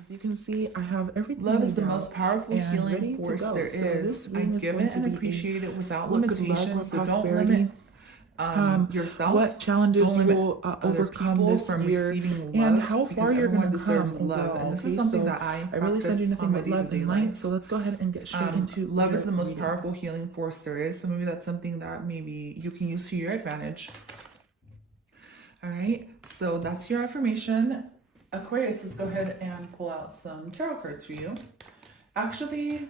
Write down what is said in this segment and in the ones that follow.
As you can see, I have everything. Love is the most powerful healing force there is. I give it and appreciate it without limitations, so don't limit yourself. What challenges don't you limit will other overcome people this from year, receiving love, and how far you're going to deserves come. love, Overall, and this okay? is something So that I really send you practice nothing on my but love day-to-day and light. life. So let's go ahead and get straight into love is the most reading. powerful healing force there is. So maybe that's something that maybe you can use to your advantage. All right, so that's your affirmation. Aquarius, let's go ahead and pull out some tarot cards for you. Actually,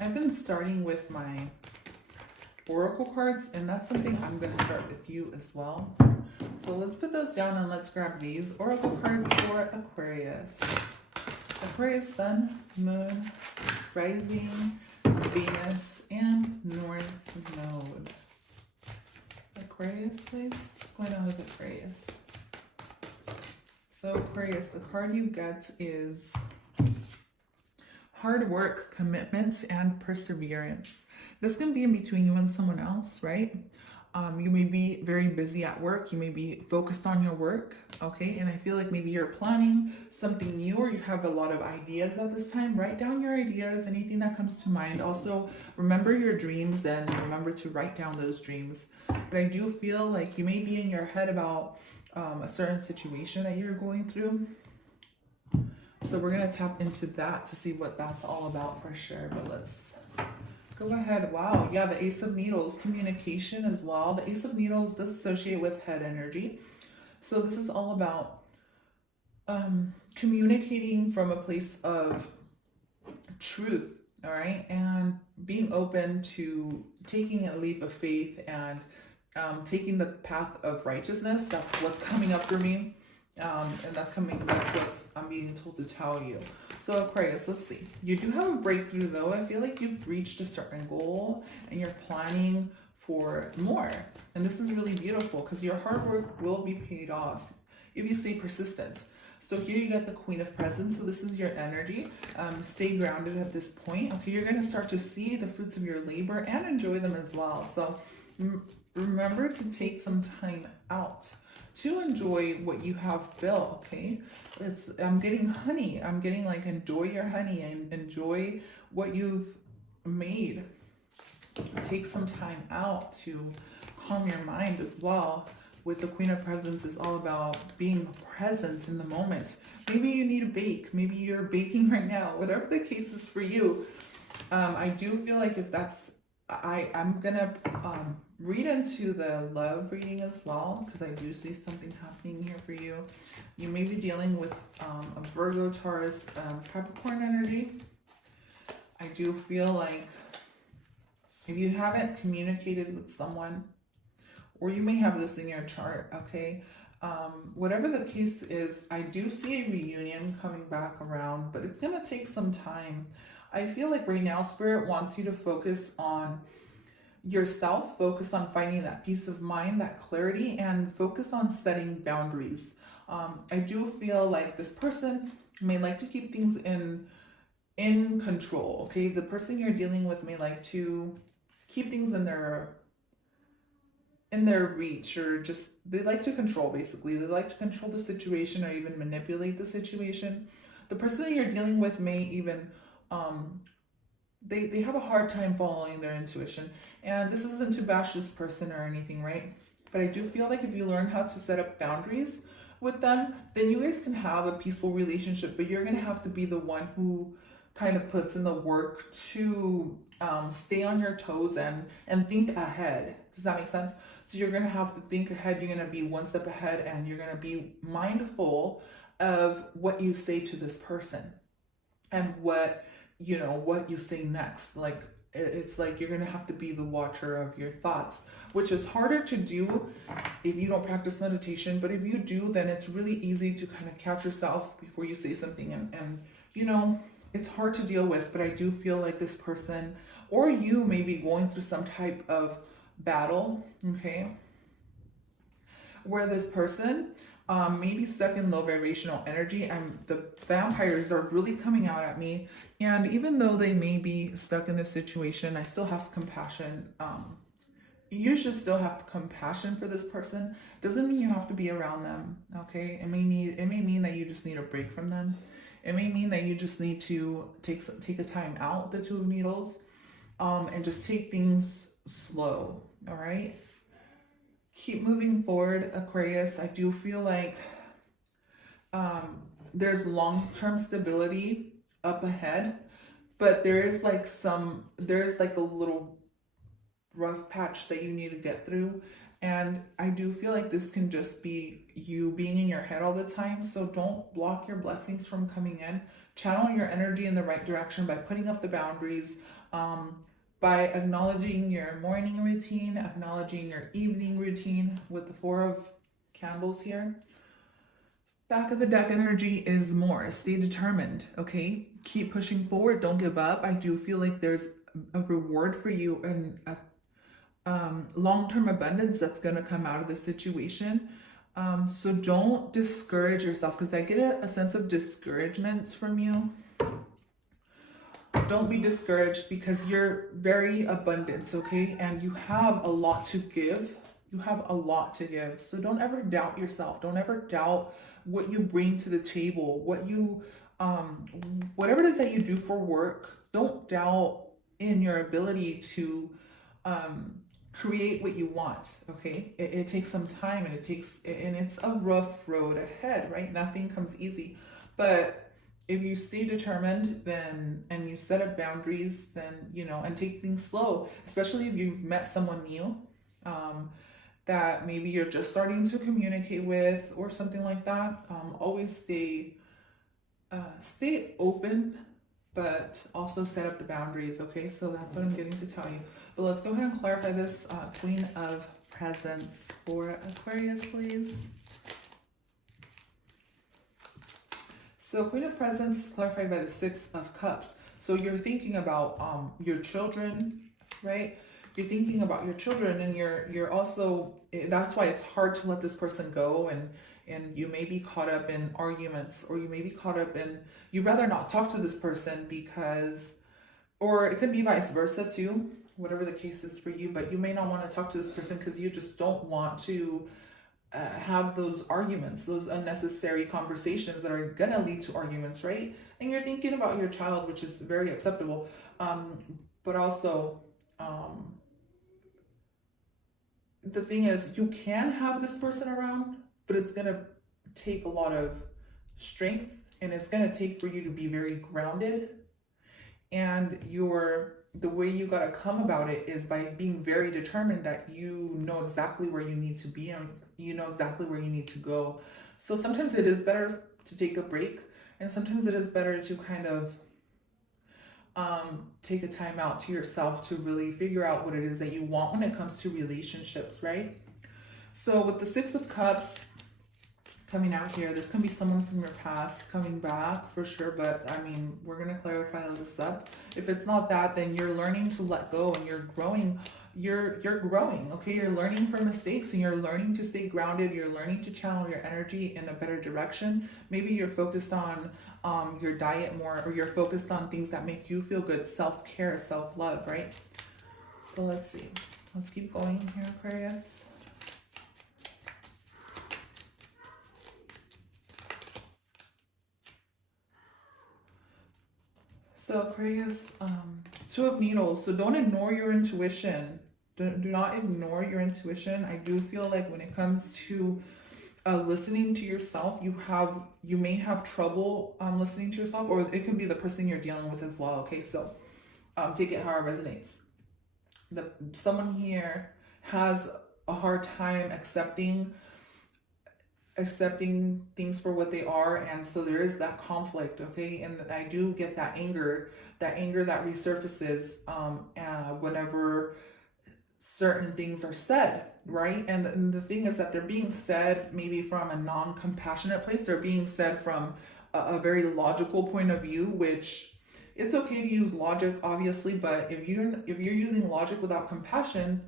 I've been starting with my oracle cards, and that's something I'm going to start with you as well. So let's put those down and let's grab these oracle cards for Aquarius. Aquarius, Sun, Moon, Rising, Venus, and North Node. Aquarius, please. What's going on with Aquarius? So Aquarius, the card you get is hard work, commitment, and perseverance. This can be in between you and someone else, right? You may be very busy at work. You may be focused on your work, okay? And I feel like maybe you're planning something new, or you have a lot of ideas at this time. Write down your ideas, anything that comes to mind. Also, remember your dreams and remember to write down those dreams. But I do feel like you may be in your head about a certain situation that you're going through. So we're going to tap into that to see what that's all about for sure. But let's go ahead. Wow. Yeah, the Ace of Needles, communication as well. The Ace of Needles does associate with head energy. So this is all about communicating from a place of truth, all right? And being open to taking a leap of faith and taking the path of righteousness. That's what's coming up for me. And that's what I'm being told to tell you. So Aquarius, let's see. You do have a breakthrough though. I feel like you've reached a certain goal and you're planning for more. And this is really beautiful because your hard work will be paid off if you stay persistent. So here you got the Queen of Presents. So this is your energy. Stay grounded at this point. Okay, you're going to start to see the fruits of your labor and enjoy them as well. So remember to take some time out to enjoy what you have built, okay? I'm getting honey. I'm getting like, enjoy your honey and enjoy what you've made. Take some time out to calm your mind as well. With the Queen of Presents, is all about being present in the moment. Maybe you need to bake. Maybe you're baking right now. Whatever the case is for you. I do feel like if that's, I'm gonna read into the love reading as well, because I do see something happening here for you. You may be dealing with a Virgo, Taurus, Capricorn energy. I do feel like if you haven't communicated with someone, or you may have this in your chart, okay? Whatever the case is, I do see a reunion coming back around, but it's gonna take some time. I feel like right now Spirit wants you to focus on yourself, focus on finding that peace of mind, that clarity, and focus on setting boundaries. I do feel like this person may like to keep things in control, okay? The person you're dealing with may like to keep things in their reach, or just they like to control. Basically, they like to control the situation or even manipulate the situation. The person that you're dealing with may even they have a hard time following their intuition. And this isn't to bash this person or anything, right? But I do feel like if you learn how to set up boundaries with them, then you guys can have a peaceful relationship. But you're gonna have to be the one who kind of puts in the work to stay on your toes and think ahead. Does that make sense? So you're gonna have to think ahead. You're gonna be one step ahead, and you're gonna be mindful of what you say to this person and what you say next. Like, it's like you're gonna have to be the watcher of your thoughts, which is harder to do if you don't practice meditation. But if you do, then it's really easy to kind of catch yourself before you say something, and it's hard to deal with. But I do feel like this person or you may be going through some type of battle, okay, where this person maybe stuck in low vibrational energy. The vampires are really coming out at me, and even though they may be stuck in this situation, I still have compassion. You should still have compassion for this person. Doesn't mean you have to be around them, okay? It may mean that you just need a break from them. It may mean that you just need to take a time out, the Two of Needles, and just take things slow, all right? Keep moving forward, Aquarius. I do feel like there's long-term stability up ahead, but there's like a little rough patch that you need to get through. And I do feel like this can just be you being in your head all the time. So don't block your blessings from coming in. Channel your energy in the right direction by putting up the boundaries, by acknowledging your morning routine, acknowledging your evening routine with the Four of Candles here. Back of the deck energy is more. Stay determined, okay? Keep pushing forward. Don't give up. I do feel like there's a reward for you and a long-term abundance that's going to come out of this situation. So don't discourage yourself, because I get a sense of discouragement from you. Don't be discouraged, because you're very abundant, okay? And you have a lot to give. You have a lot to give. So don't ever doubt yourself. Don't ever doubt what you bring to the table, what you, whatever it is that you do for work. Don't doubt in your ability to, create what you want, okay? It takes some time, and it's a rough road ahead, right? Nothing comes easy. But if you stay determined, then, and you set up boundaries, then, you know, and take things slow, especially if you've met someone new, that maybe you're just starting to communicate with or something like that. Always stay open, but also set up the boundaries, okay? So that's what I'm getting to tell you. But let's go ahead and clarify this Queen of Presents for Aquarius, please. So Queen of Presents is clarified by the Six of Cups. So you're thinking about your children, right? You're thinking about your children, and you're also, that's why it's hard to let this person go, and you may be caught up in arguments, or you may be caught up in, you'd rather not talk to this person because, or it could be vice versa too, whatever the case is for you, but you may not want to talk to this person because you just don't want to have those arguments, those unnecessary conversations that are going to lead to arguments, right? And you're thinking about your child, which is very acceptable, but also, the thing is, you can have this person around, but it's going to take a lot of strength, and it's going to take for you to be very grounded. And the way you got to come about it is by being very determined that you know exactly where you need to be, and you know exactly where you need to go. So sometimes it is better to take a break, and sometimes it is better to kind of take a time out to yourself to really figure out what it is that you want when it comes to relationships, right? So with the Six of Cups coming out here, this can be someone from your past coming back for sure, but I mean, we're going to clarify this up. If it's not that, then you're learning to let go, and you're growing. You're growing, okay? You're learning from mistakes, and you're learning to stay grounded. You're learning to channel your energy in a better direction. Maybe you're focused on your diet more, or you're focused on things that make you feel good, self-care, self-love, right? So let's see. Let's keep going here, Aquarius. So Aquarius, Two of Needles. So don't ignore your intuition. Do not ignore your intuition. I do feel like when it comes to listening to yourself, you may have trouble listening to yourself, or it could be the person you're dealing with as well. Okay, so take it how it resonates. Someone here has a hard time accepting things for what they are, and so there is that conflict, okay? And I do get that anger that resurfaces whenever certain things are said, right? And the thing is that they're being said maybe from a non-compassionate place. They're being said from a very logical point of view, which it's okay to use logic, obviously, but if you're using logic without compassion,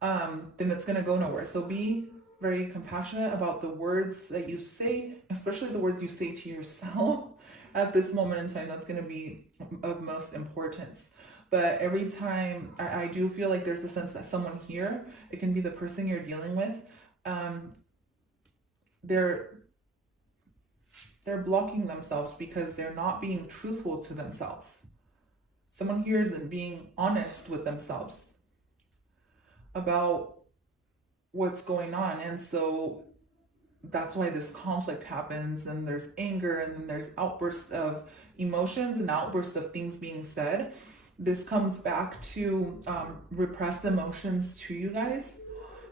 then it's going to go nowhere. So be very compassionate about the words that you say, especially the words you say to yourself at this moment in time. That's going to be of most importance. But every time, I do feel like there's a sense that someone here, it can be the person you're dealing with, They're blocking themselves because they're not being truthful to themselves. Someone here isn't being honest with themselves about what's going on. And so that's why this conflict happens, and there's anger, and then there's outbursts of emotions and outbursts of things being said. This comes back to repressed emotions to you guys.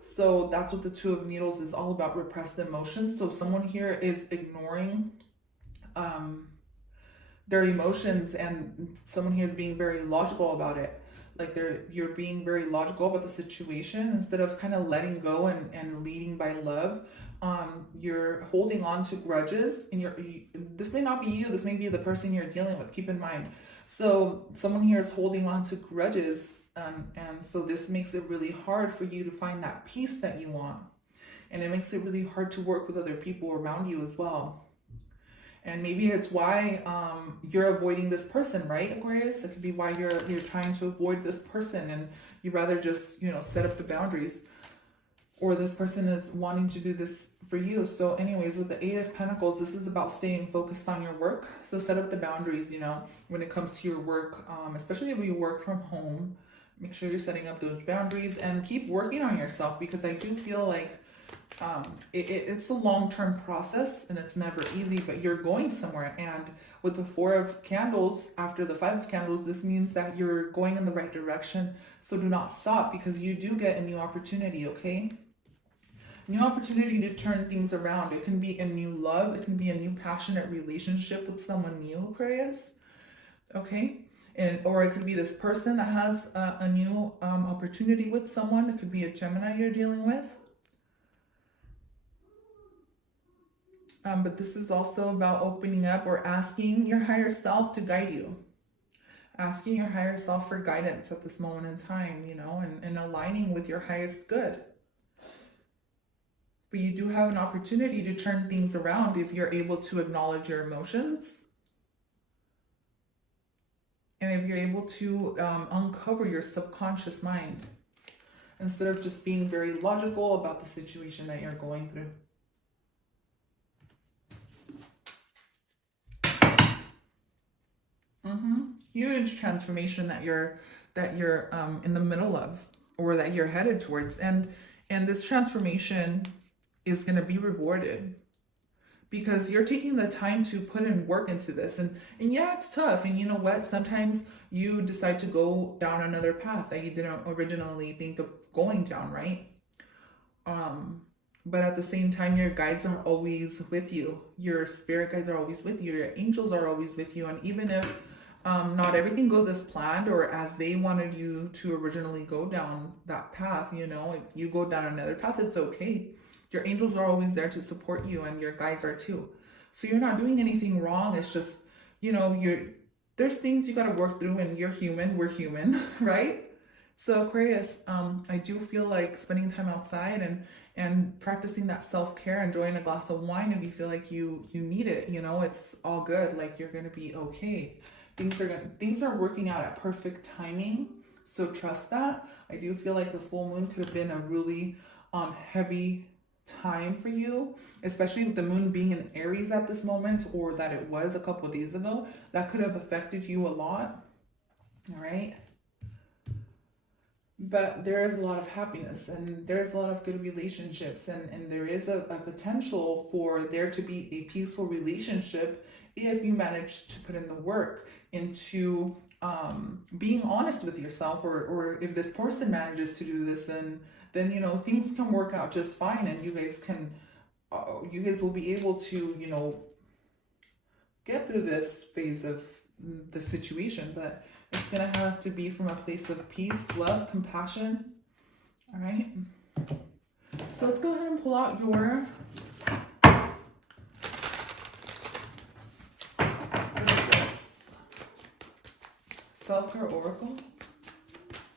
So that's what the Two of Needles is all about, repressed emotions. So someone here is ignoring their emotions, and someone here is being very logical about it. Like you're being very logical about the situation instead of kind of letting go and leading by love. You're holding on to grudges, and this may not be you, this may be the person you're dealing with, keep in mind. So someone here is holding on to grudges, and so this makes it really hard for you to find that peace that you want. And it makes it really hard to work with other people around you as well. And maybe it's why you're avoiding this person, right, Aquarius? It could be why you're trying to avoid this person, and you'd rather just, set up the boundaries. Or this person is wanting to do this for you. So anyways, with the Eight of Pentacles, this is about staying focused on your work. So set up the boundaries, when it comes to your work, especially if you work from home. Make sure you're setting up those boundaries and keep working on yourself, because I do feel like it's a long-term process and it's never easy, but you're going somewhere. And with the Four of Candles after the Five of Candles, this means that you're going in the right direction. So do not stop, because you do get a new opportunity, okay? New opportunity to turn things around. It can be a new love. It can be a new passionate relationship with someone new, Aquarius. Okay? Or it could be this person that has a new opportunity with someone. It could be a Gemini you're dealing with. But this is also about opening up or asking your higher self to guide you. Asking your higher self for guidance at this moment in time, and aligning with your highest good. But you do have an opportunity to turn things around if you're able to acknowledge your emotions. And if you're able to uncover your subconscious mind, instead of just being very logical about the situation that you're going through. Huge transformation that you're in the middle of, or that you're headed towards, and this transformation is going to be rewarded because you're taking the time to put in work into this. And yeah, it's tough, and you know what, sometimes you decide to go down another path that you didn't originally think of going down, right? But at the same time, your guides are always with you. Your spirit guides are always with you. Your angels are always with you. And even if not everything goes as planned or as they wanted you to originally go down that path, if you go down another path, it's okay. Your angels are always there to support you, and your guides are too. So you're not doing anything wrong. It's just, there's things you got to work through, and you're human. We're human, right? So Aquarius, I do feel like spending time outside and practicing that self-care, enjoying a glass of wine if you feel like you need it, it's all good. Like, you're going to be okay. Things are working out at perfect timing. So trust that. I do feel like the full moon could have been a really heavy time for you, especially with the moon being in Aries at this moment, or that it was a couple of days ago. That could have affected you a lot. All right. But there is a lot of happiness, and there's a lot of good relationships, and there is a potential for there to be a peaceful relationship if you manage to put in the work into being honest with yourself, or if this person manages to do this, then things can work out just fine, and you guys will be able to get through this phase of the situation. But it's going to have to be from a place of peace, love, compassion. All right. So let's go ahead and pull out your, what is this? Self-care Oracle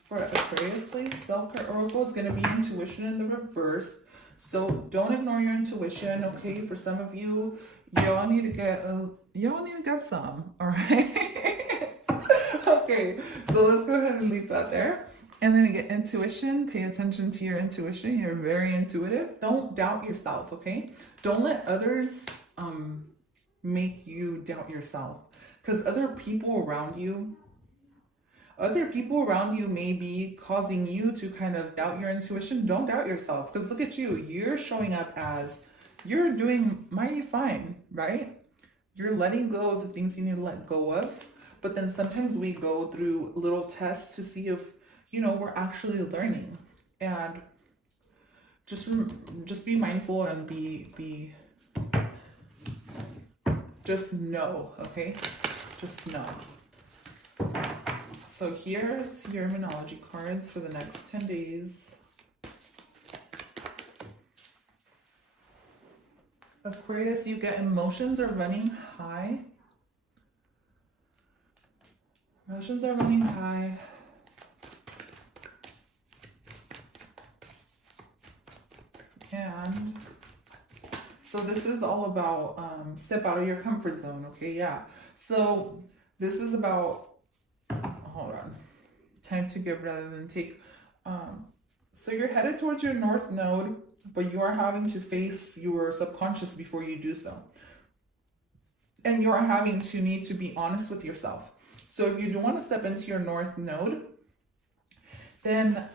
for Aquarius, please. Self-care Oracle is going to be intuition in the reverse. So don't ignore your intuition, okay? For some of you, y'all need to get some, all right? Okay, so let's go ahead and leave that there. And then we get intuition. Pay attention to your intuition. You're very intuitive. Don't doubt yourself, okay? Don't let others make you doubt yourself. Because other people around you may be causing you to kind of doubt your intuition. Don't doubt yourself, because look at you. You're showing up as you're doing mighty fine, right? You're letting go of the things you need to let go of. But then sometimes we go through little tests to see if, we're actually learning. And just be mindful and just know, okay? Just know. So here's your Numerology cards for the next 10 days. Aquarius, you get emotions are running high. Emotions are running high. And so this is all about step out of your comfort zone, okay? Yeah. So this is about, hold on, time to give rather than take. So you're headed towards your North Node, but you are having to face your subconscious before you do so. And you are having to need to be honest with yourself. So if you do want to step into your North Node, then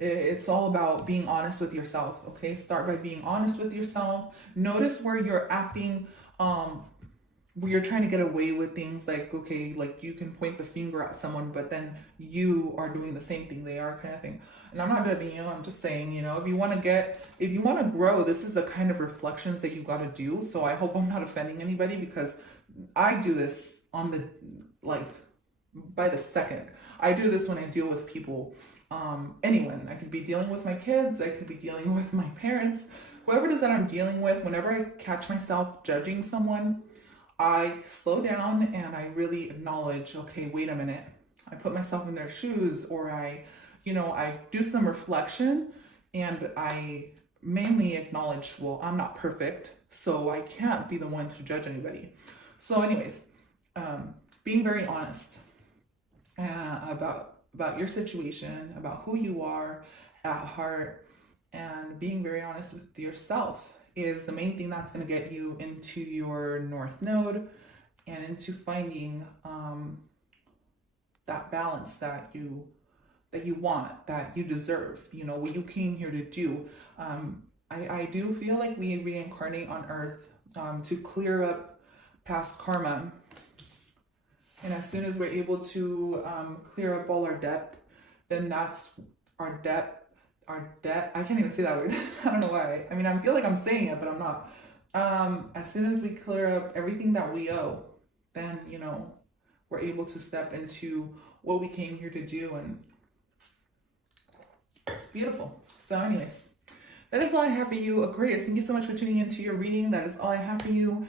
it's all about being honest with yourself, okay? Start by being honest with yourself. Notice where you're acting, where you're trying to get away with things like, okay, like you can point the finger at someone, but then you are doing the same thing they are, kind of thing. And I'm not judging you, I'm just saying, if you want to grow, this is the kind of reflections that you got to do. So I hope I'm not offending anybody, because I do this on the, by the second. I do this when I deal with people, anyone. I could be dealing with my kids, I could be dealing with my parents, whoever it is that I'm dealing with. Whenever I catch myself judging someone, I slow down and I really acknowledge, okay, wait a minute. I put myself in their shoes, or I do some reflection, and I mainly acknowledge, well, I'm not perfect, so I can't be the one to judge anybody. So anyways, being very honest about your situation, about who you are at heart, and being very honest with yourself is the main thing that's going to get you into your North Node and into finding that balance that you want, that you deserve, what you came here to do. I do feel like we reincarnate on Earth to clear up past karma. And as soon as we're able to clear up all our debt, then that's our debt. I can't even say that word. I don't know why. I mean, I feel like I'm saying it, but I'm not. As soon as we clear up everything that we owe, then, we're able to step into what we came here to do. And it's beautiful. So anyways, that is all I have for you, Aquarius. Thank you so much for tuning into your reading. That is all I have for you.